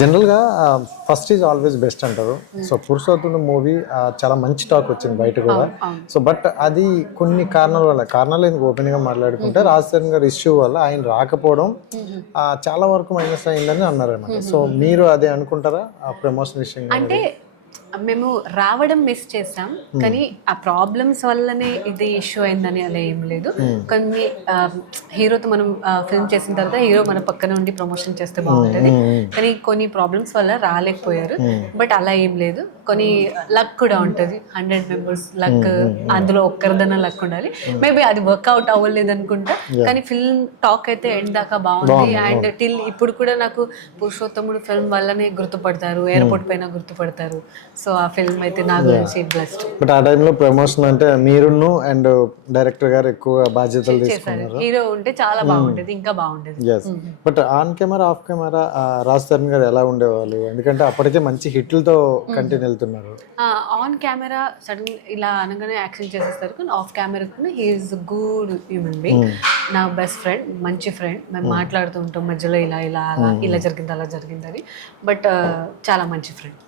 జనరల్గా first is always best అంటారు. So పురుషోత్తముడు మూవీ చాలా మంచి టాక్ వచ్చింది బయట కూడా. సో బట్ అది కొన్ని కారణాల వల్ల, కారణాలు ఎందుకు ఓపెన్గా మాట్లాడుకుంటే రాజశేఖర్ గారి ఇష్యూ వల్ల ఆయన రాకపోవడం చాలా వరకు మైనస్ అయిందని అన్నారు అనమాట. సో మీరు అదే అనుకుంటారా ఆ ప్రమోషన్ విషయంగా? అంటే మేము రావడం మిస్ చేసాం, కానీ ఆ ప్రాబ్లమ్స్ వల్లనే ఇది ఇష్యూ అయిందని అలా ఏం లేదు. కొన్ని హీరోతో మనం ఫిల్మ్ చేసిన తర్వాత హీరో మన పక్కన ఉండి ప్రమోషన్ చేస్తే బాగుంటుంది, కానీ కొన్ని ప్రాబ్లమ్స్ వల్ల రాలేకపోయారు. బట్ అలా ఏం లేదు, కొన్ని లక్ కూడా ఉంటుంది. 100 మెంబర్స్ లక్, అందులో ఒక్కరిదైనా లక్ ఉండాలి. మేబీ అది వర్కౌట్ అవ్వలేదు అనుకుంటా, కానీ ఫిల్మ్ టాక్ అయితే ఎండ్ దాకా బాగుంది. అండ్ టిల్ ఇప్పుడు కూడా నాకు పురుషోత్తముడు ఫిల్మ్ వల్లనే గుర్తుపడతారు, ఎయిర్పోర్ట్ పైన గుర్తుపడతారు. సో ఆ ఫిల్మ్ అయితే నా గురించి బ్లెస్డ్. బట్ ఆ టైంలో ప్రమోషన్ అంటే మీరును అండ్ డైరెక్టర్ గారు ఎక్కువ బాధ్యతలు చేశారు. తీసుకున్నారు. హీరో ఉంటే చాలా బాగుండేది, ఇంకా బాగుండేది. But on camera off camera Raj Tarun గారు ఎలా ఉండేవాళ్ళు? ఎందుకంటే అప్పటికే మంచి హిట్లతో కంటిన్యూ వెళ్తున్నారు. ఆన్ కెమెరా సడన్ ఇలా అనగానే యాక్షన్ చేసేస్తారు, కానీ ఆఫ్ కెమెరా కూడా హీఈస్ గుడ్ హ్యూమన్ బీయింగ్. నా బెస్ట్ ఫ్రెండ్, మంచి ఫ్రెండ్. మేము మాట్లాడుతూ ఉంటాం మధ్యలో ఇలా ఇలా అలా ఇలా జరిగింది అలా జరిగిందని. బట్ చాలా మంచి ఫ్రెండ్.